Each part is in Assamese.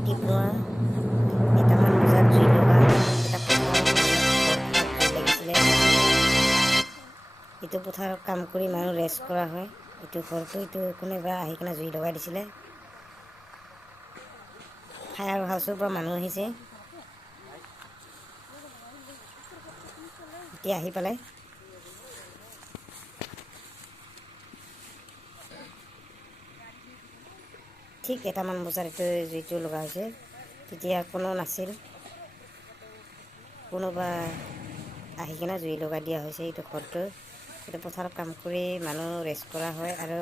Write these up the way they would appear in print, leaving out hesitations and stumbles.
ৰাতিপুৱা এটামান বজাত জুই লগা এটা পথাৰত জুই লাগিছিলে। এইটো পথাৰত কাম কৰি মানুহ ৰেষ্ট কৰা হয়। এইটো ঘৰটো কোনোবা আহি কিনে জুই লগাই দিছিলে। ফায়াৰ হাউচৰ পৰা মানুহ আহিছে, এতিয়া আহি পালে। ঠিক এটামান বজাত জুইটো লগা হৈছে। তেতিয়া কোনো নাছিল, কোনোবা আহি কিনে জুই লগাই দিয়া হৈছে। এইটো ঘৰটো, এইটো পথাৰত কাম কৰি মানুহ ৰেষ্ট কৰা হয়। আৰু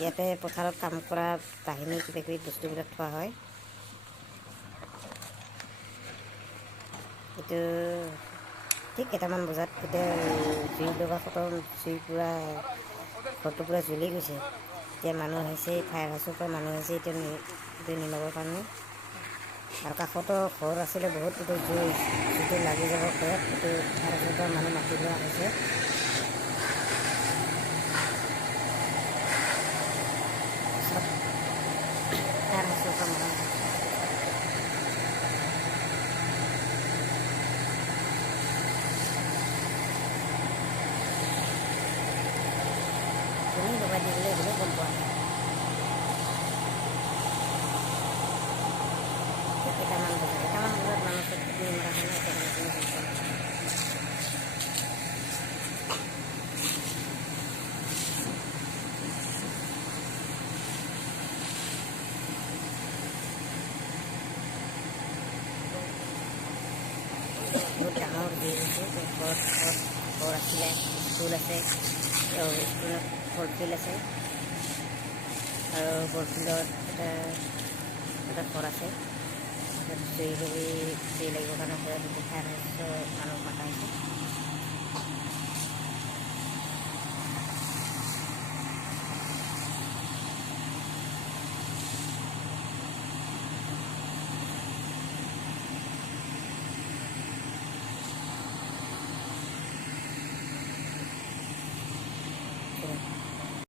ইয়াতে পথাৰত কাম কৰা বাহিনী কিবা কিবি বস্তুবিলাক থোৱা হয়। এইটো ঠিক এটামান বজাত এতিয়া জুই লগা ঘৰটো পূৰা জ্বলি গৈছে। এতিয়া মানুহ আহিছে, ফায়াৰ হাউচৰ পৰা মানুহ আহিছে এইটো নিলাবৰ কাৰণে। আৰু কাষতো ঘৰ আছিলে বহুত, এইটো জুইটো লাগি যাব ঘৰত। এইটো ফায়াৰ হাউচৰ পৰা মানুহ মাতি লোৱা হৈছে। ফায়াৰ হাউচৰ পৰা মানুহ কোনে লগাই দিবলৈ এইবিলাক গম পোৱা নাই। এটামান বজাত মানুহ চব টোপনি মৰা হয় না, এতিয়া কোনো গম পোৱা নাই। বহুত ডাঙৰ জুই হৈছে। ঘৰ আছিলে, স্কুল আছে, স্কুলত বলফিল্ড আছে, আৰু বলফিল্ডত এটা ঘৰ আছে। জুই লাগিবৰ কাৰণে ফায়াৰ হাউচৰ মানুহ মাতা হৈছে।